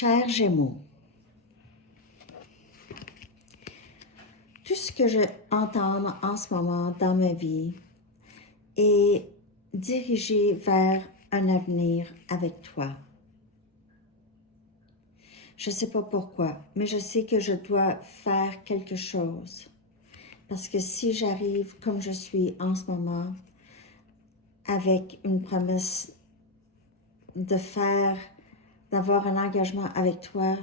Chers Gémeaux, tout ce que je entends en ce moment dans ma vie est dirigé vers un avenir avec toi. Je ne sais pas pourquoi, mais je sais que je dois faire quelque chose. Parce que si j'arrive comme je suis en ce moment, avec une promesse d'avoir un engagement avec toi,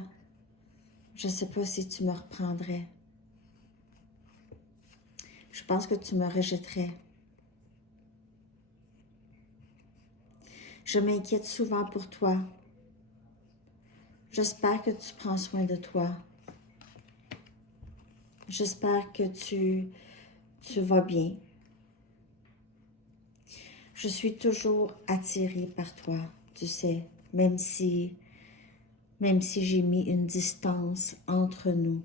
je ne sais pas si tu me reprendrais. Je pense que tu me rejetterais. Je m'inquiète souvent pour toi. J'espère que tu prends soin de toi. J'espère que tu vas bien. Je suis toujours attirée par toi, tu sais, même si j'ai mis une distance entre nous.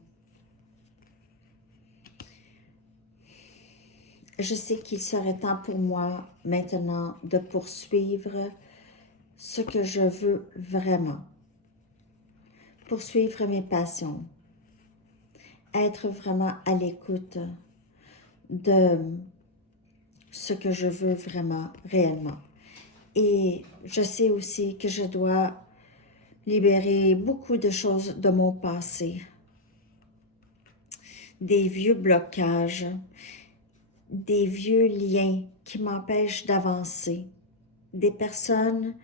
Je sais qu'il serait temps pour moi maintenant de poursuivre ce que je veux vraiment. Poursuivre mes passions. Être vraiment à l'écoute de ce que je veux vraiment, réellement. Et je sais aussi que je dois libérer beaucoup de choses de mon passé. Des vieux blocages, des vieux liens qui m'empêchent d'avancer. Des personnes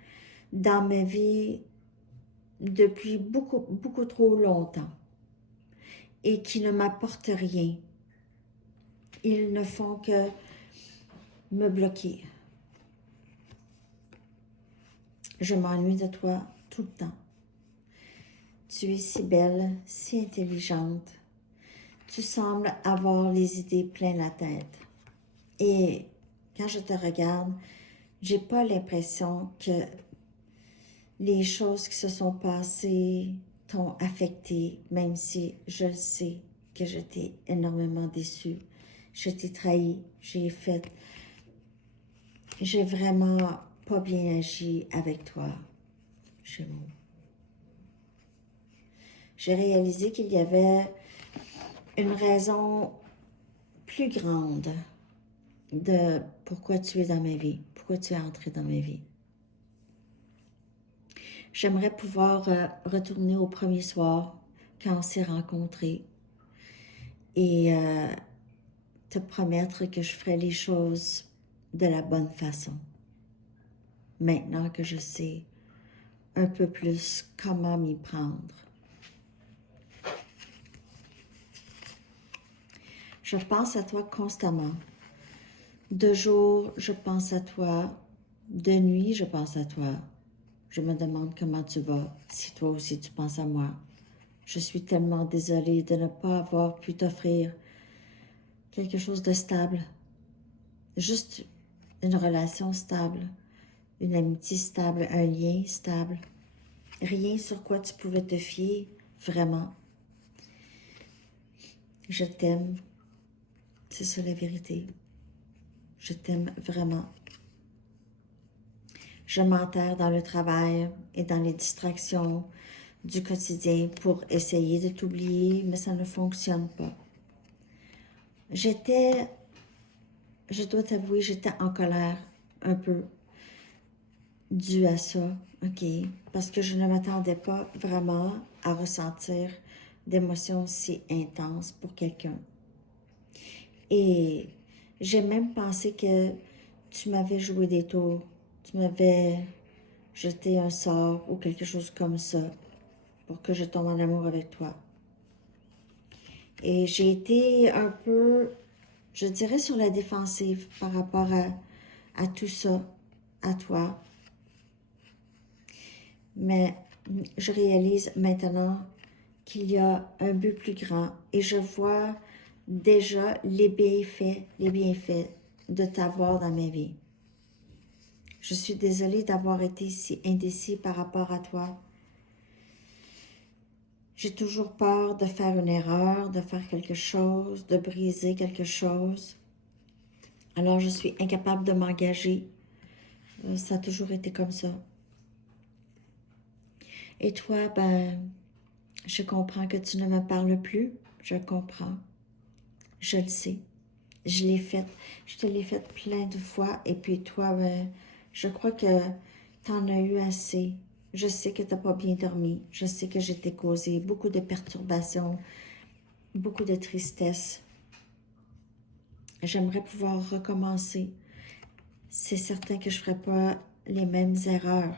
dans ma vie depuis beaucoup trop longtemps et qui ne m'apportent rien. Ils ne font que me bloquer. Je m'ennuie de toi tout le temps. Tu es si belle, si intelligente. Tu sembles avoir les idées plein la tête. Et quand je te regarde, j'ai pas l'impression que les choses qui se sont passées t'ont affecté, même si je sais que je t'ai énormément déçue. Je t'ai trahi, j'ai vraiment pas bien agi avec toi, Gémeaux. J'ai réalisé qu'il y avait une raison plus grande de pourquoi tu es dans ma vie, pourquoi tu es entré dans ma vie. J'aimerais pouvoir retourner au premier soir quand on s'est rencontrés et te promettre que je ferai les choses de la bonne façon. Maintenant que je sais un peu plus comment m'y prendre. Je pense à toi constamment. De jour, je pense à toi. De nuit, je pense à toi. Je me demande comment tu vas, si toi aussi tu penses à moi. Je suis tellement désolée de ne pas avoir pu t'offrir quelque chose de stable. Juste une relation stable, une amitié stable, un lien stable. Rien sur quoi tu pouvais te fier, vraiment. Je t'aime. C'est ça la vérité. Je t'aime vraiment. Je m'enterre dans le travail et dans les distractions du quotidien pour essayer de t'oublier, mais ça ne fonctionne pas. Je dois t'avouer, j'étais en colère un peu dû à ça, ok? Parce que je ne m'attendais pas vraiment à ressentir d'émotions si intenses pour quelqu'un. Et j'ai même pensé que tu m'avais joué des tours, tu m'avais jeté un sort ou quelque chose comme ça pour que je tombe en amour avec toi. Et j'ai été un peu, je dirais, sur la défensive par rapport à tout ça, à toi. Mais je réalise maintenant qu'il y a un but plus grand et je vois déjà les bienfaits de t'avoir dans ma vie. Je suis désolée d'avoir été si indécis par rapport à toi. J'ai toujours peur de faire une erreur, de faire quelque chose, de briser quelque chose. Alors je suis incapable de m'engager. Ça a toujours été comme ça. Et toi, ben, je comprends que tu ne me parles plus. Je comprends. Je le sais. Je l'ai fait. Je te l'ai fait plein de fois. Et puis toi, ben, je crois que tu en as eu assez. Je sais que tu n'as pas bien dormi. Je sais que j'ai t'ai causé beaucoup de perturbations, beaucoup de tristesse. J'aimerais pouvoir recommencer. C'est certain que je ne ferai pas les mêmes erreurs.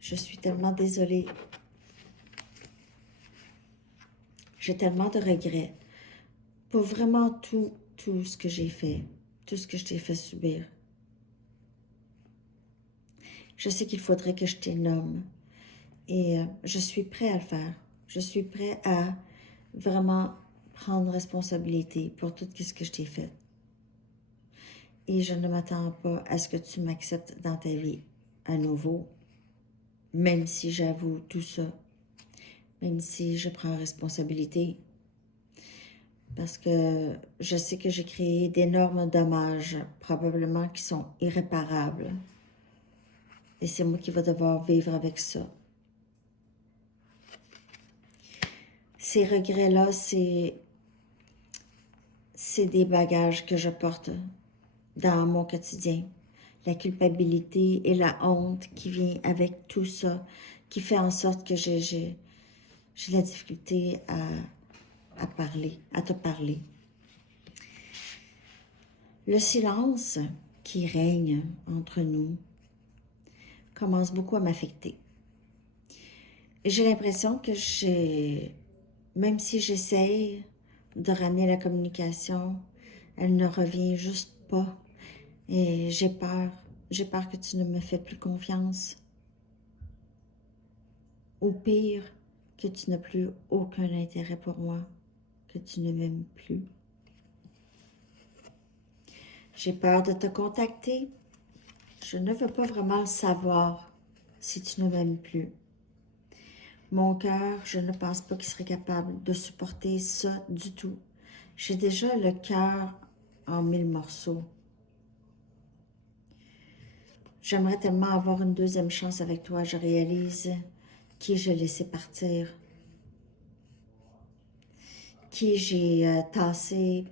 Je suis tellement désolée. J'ai tellement de regrets pour vraiment tout ce que j'ai fait, tout ce que je t'ai fait subir. Je sais qu'il faudrait que je t'ai nomme et je suis prêt à le faire. Je suis prêt à vraiment prendre responsabilité pour tout ce que je t'ai fait. Et je ne m'attends pas à ce que tu m'acceptes dans ta vie à nouveau, même si j'avoue tout ça, même si je prends responsabilité. Parce que je sais que j'ai créé d'énormes dommages, probablement qui sont irréparables. Et c'est moi qui vais devoir vivre avec ça. Ces regrets-là, c'est des bagages que je porte dans mon quotidien. La culpabilité et la honte qui vient avec tout ça, qui fait en sorte que j'ai la difficulté à parler, à te parler. Le silence qui règne entre nous commence beaucoup à m'affecter. Et j'ai l'impression que même si j'essaye de ramener la communication, elle ne revient juste pas. Et j'ai peur que tu ne me fais plus confiance. Ou pire, que tu n'as plus aucun intérêt pour moi, que tu ne m'aimes plus. J'ai peur de te contacter. Je ne veux pas vraiment savoir si tu ne m'aimes plus. Mon cœur, je ne pense pas qu'il serait capable de supporter ça du tout. J'ai déjà le cœur en 1000 morceaux. J'aimerais tellement avoir une deuxième chance avec toi. Je réalise qui j'ai laissé partir, qui j'ai tassé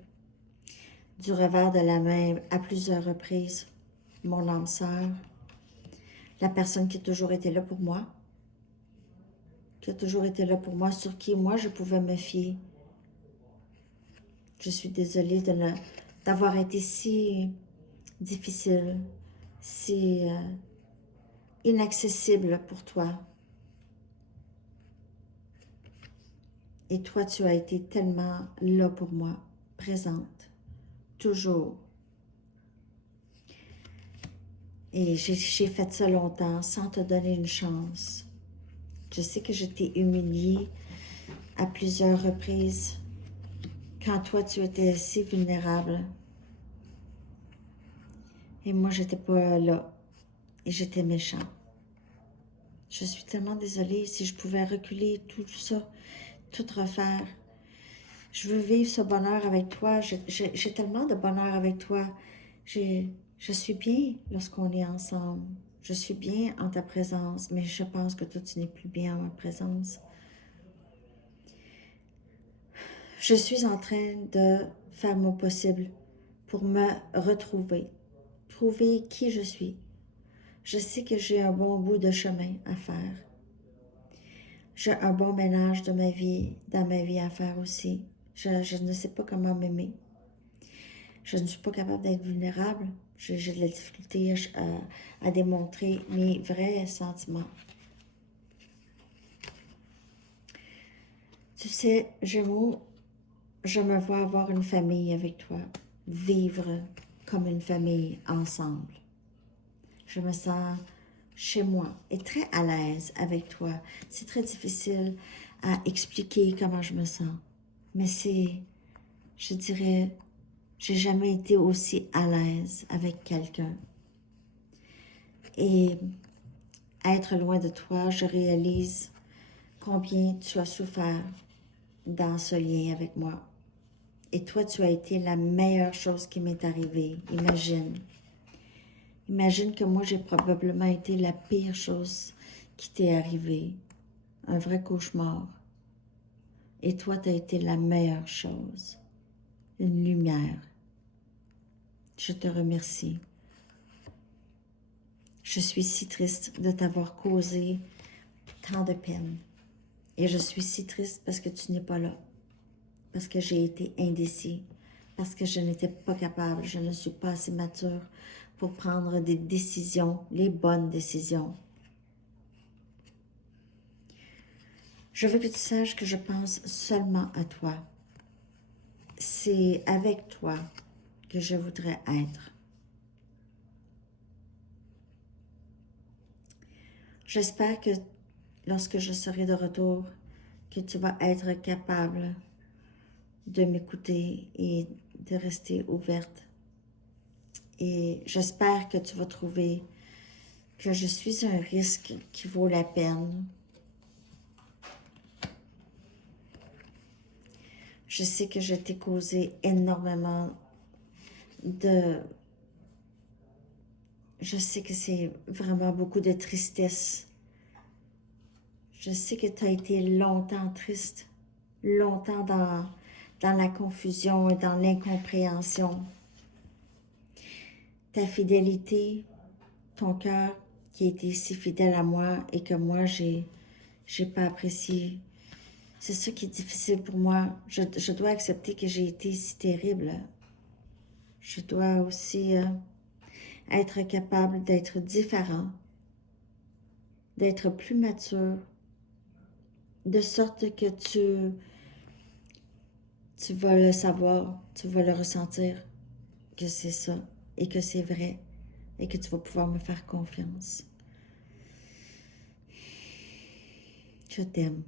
du revers de la main à plusieurs reprises, mon âme sœur, la personne qui a toujours été là pour moi, sur qui moi je pouvais me fier. Je suis désolée d'avoir été si difficile, si inaccessible pour toi. Et toi, tu as été tellement là pour moi, présente, toujours. Et j'ai fait ça longtemps, sans te donner une chance. Je sais que je t'ai humiliée à plusieurs reprises, quand toi, tu étais si vulnérable. Et moi, j'étais pas là. Et j'étais méchant. Je suis tellement désolée. Si je pouvais reculer tout ça, tout refaire. Je veux vivre ce bonheur avec toi. J'ai tellement de bonheur avec toi. Je suis bien lorsqu'on est ensemble. Je suis bien en ta présence, mais je pense que toi, tu n'es plus bien en ma présence. Je suis en train de faire mon possible pour me retrouver, trouver qui je suis. Je sais que j'ai un bon bout de chemin à faire. J'ai un bon ménage dans ma vie à faire aussi. Je ne sais pas comment m'aimer. Je ne suis pas capable d'être vulnérable. J'ai de la difficulté à démontrer mes vrais sentiments. Tu sais, Gémeaux, je me vois avoir une famille avec toi, vivre comme une famille ensemble. Je me sens chez moi et très à l'aise avec toi. C'est très difficile à expliquer comment je me sens, mais je dirais, j'ai jamais été aussi à l'aise avec quelqu'un. Et être loin de toi, je réalise combien tu as souffert dans ce lien avec moi. Et toi, tu as été la meilleure chose qui m'est arrivée. Imagine que moi, j'ai probablement été la pire chose qui t'est arrivé, un vrai cauchemar. Et toi, tu as été la meilleure chose, une lumière. Je te remercie. Je suis si triste de t'avoir causé tant de peine. Et je suis si triste parce que tu n'es pas là. Parce que j'ai été indécis. Parce que je n'étais pas capable. Je ne suis pas assez mature pour prendre des décisions, les bonnes décisions. Je veux que tu saches que je pense seulement à toi. C'est avec toi que je voudrais être. J'espère que lorsque je serai de retour, que tu vas être capable de m'écouter et de rester ouverte. Et j'espère que tu vas trouver que je suis un risque qui vaut la peine. Je sais que je t'ai causé énormément de... Je sais que c'est vraiment beaucoup de tristesse. Je sais que tu as été longtemps triste, longtemps dans la confusion et dans l'incompréhension. Ta fidélité, ton cœur qui a été si fidèle à moi et que moi, j'ai pas apprécié. C'est ça qui est difficile pour moi. Je dois accepter que j'ai été si terrible. Je dois aussi être capable d'être différent, d'être plus mature, de sorte que tu vas le savoir, tu vas le ressentir, que c'est ça et que c'est vrai et que tu vas pouvoir me faire confiance. Je t'aime.